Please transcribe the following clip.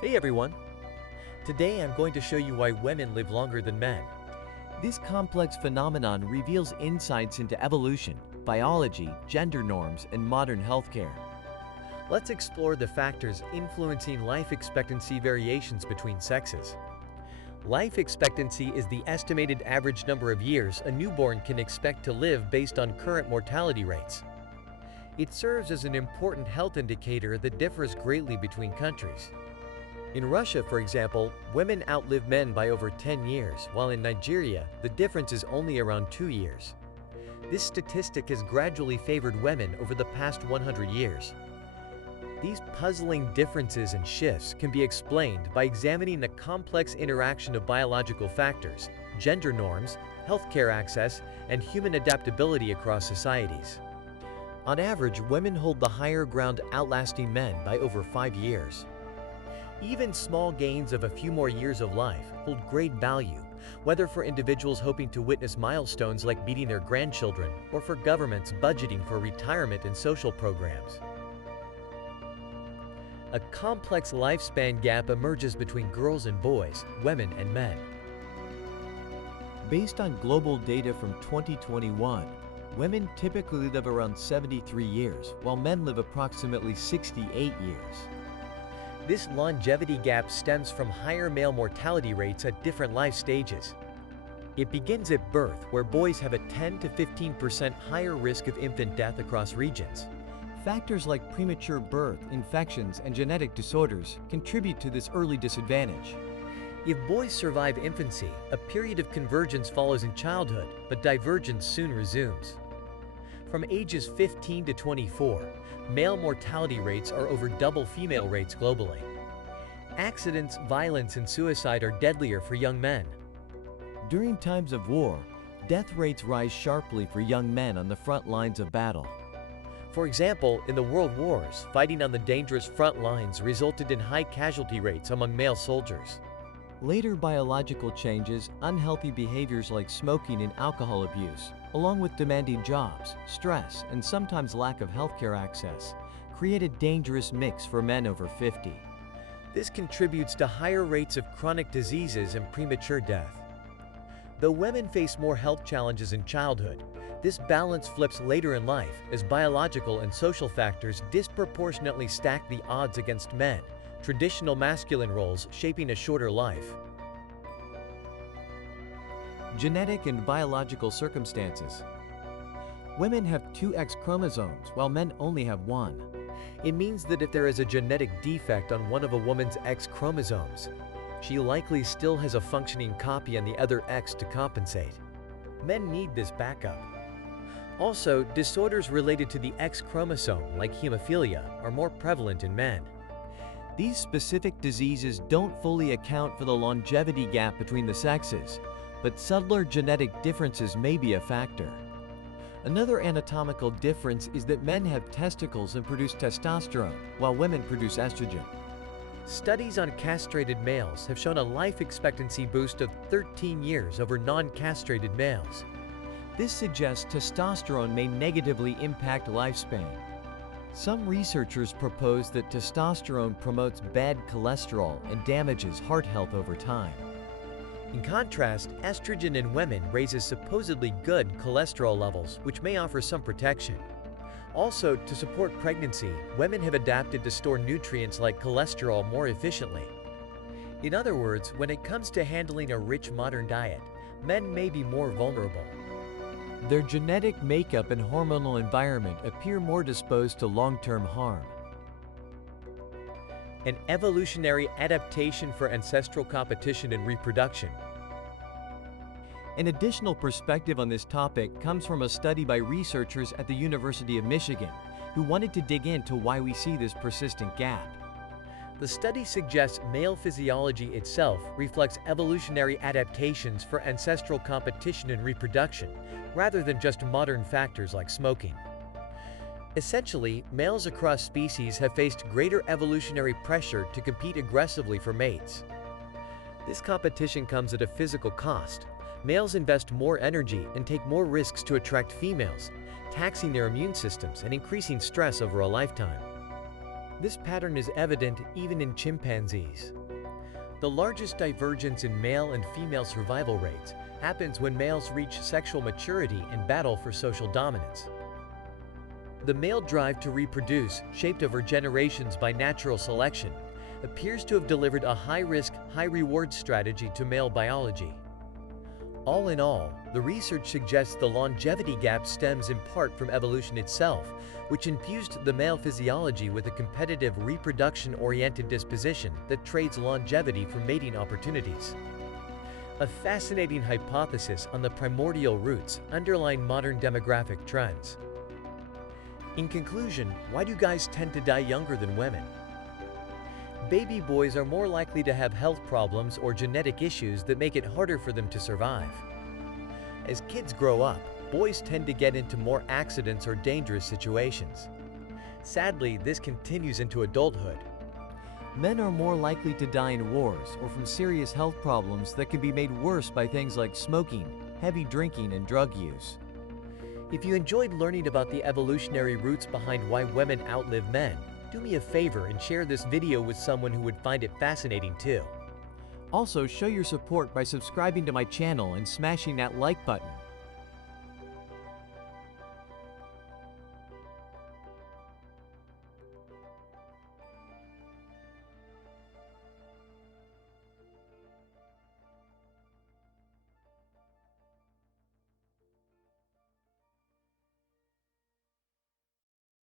Hey everyone! Today I'm going to show you why women live longer than men. This complex phenomenon reveals insights into evolution, biology, gender norms, and modern healthcare. Let's explore the factors influencing life expectancy variations between sexes. Life expectancy is the estimated average number of years a newborn can expect to live based on current mortality rates. It serves as an important health indicator that differs greatly between countries. In Russia, for example, women outlive men by over 10 years, while in Nigeria, the difference is only around 2 years. This statistic has gradually favored women over the past 100 years. These puzzling differences and shifts can be explained by examining the complex interaction of biological factors, gender norms, healthcare access, and human adaptability across societies. On average, women hold the higher ground, outlasting men by over 5 years. Even small gains of a few more years of life hold great value, whether for individuals hoping to witness milestones like meeting their grandchildren or for governments budgeting for retirement and social programs. A complex lifespan gap emerges between girls and boys, women and men. Based on global data from 2021, women typically live around 73 years, while men live approximately 68 years. This longevity gap stems from higher male mortality rates at different life stages. It begins at birth, where boys have a 10 to 15% higher risk of infant death across regions. Factors like premature birth, infections, and genetic disorders contribute to this early disadvantage. If boys survive infancy, a period of convergence follows in childhood, but divergence soon resumes. From ages 15 to 24, male mortality rates are over double female rates globally. Accidents, violence, and suicide are deadlier for young men. During times of war, death rates rise sharply for young men on the front lines of battle. For example, in the World Wars, fighting on the dangerous front lines resulted in high casualty rates among male soldiers. Later biological changes, unhealthy behaviors like smoking and alcohol abuse, along with demanding jobs, stress, and sometimes lack of healthcare access, create a dangerous mix for men over 50. This contributes to higher rates of chronic diseases and premature death. Though women face more health challenges in childhood, this balance flips later in life as biological and social factors disproportionately stack the odds against men, traditional masculine roles shaping a shorter life. Genetic and biological circumstances. Women have 2 X chromosomes, while men only have 1. It means that if there is a genetic defect on one of a woman's X chromosomes, she likely still has a functioning copy on the other X to compensate. Men need this backup. Also, disorders related to the X chromosome, like hemophilia, are more prevalent in men. These specific diseases don't fully account for the longevity gap between the sexes, but subtler genetic differences may be a factor. Another anatomical difference is that men have testicles and produce testosterone, while women produce estrogen. Studies on castrated males have shown a life expectancy boost of 13 years over non-castrated males. This suggests testosterone may negatively impact lifespan. Some researchers propose that testosterone promotes bad cholesterol and damages heart health over time. In contrast, estrogen in women raises supposedly good cholesterol levels, which may offer some protection. Also, to support pregnancy, women have adapted to store nutrients like cholesterol more efficiently. In other words, when it comes to handling a rich modern diet, men may be more vulnerable. Their genetic makeup and hormonal environment appear more disposed to long-term harm. An evolutionary adaptation for ancestral competition and reproduction. An additional perspective on this topic comes from a study by researchers at the University of Michigan, who wanted to dig into why we see this persistent gap. The study suggests male physiology itself reflects evolutionary adaptations for ancestral competition and reproduction, rather than just modern factors like smoking. Essentially, males across species have faced greater evolutionary pressure to compete aggressively for mates. This competition comes at a physical cost. Males invest more energy and take more risks to attract females, taxing their immune systems and increasing stress over a lifetime. This pattern is evident even in chimpanzees. The largest divergence in male and female survival rates happens when males reach sexual maturity and battle for social dominance. The male drive to reproduce, shaped over generations by natural selection, appears to have delivered a high-risk, high-reward strategy to male biology. All in all, the research suggests the longevity gap stems in part from evolution itself, which infused the male physiology with a competitive reproduction-oriented disposition that trades longevity for mating opportunities. A fascinating hypothesis on the primordial roots underlying modern demographic trends. In conclusion, why do guys tend to die younger than women? Baby boys are more likely to have health problems or genetic issues that make it harder for them to survive. As kids grow up, boys tend to get into more accidents or dangerous situations. Sadly, this continues into adulthood. Men are more likely to die in wars or from serious health problems that can be made worse by things like smoking, heavy drinking, and drug use. If you enjoyed learning about the evolutionary roots behind why women outlive men, do me a favor and share this video with someone who would find it fascinating too. Also, show your support by subscribing to my channel and smashing that like button.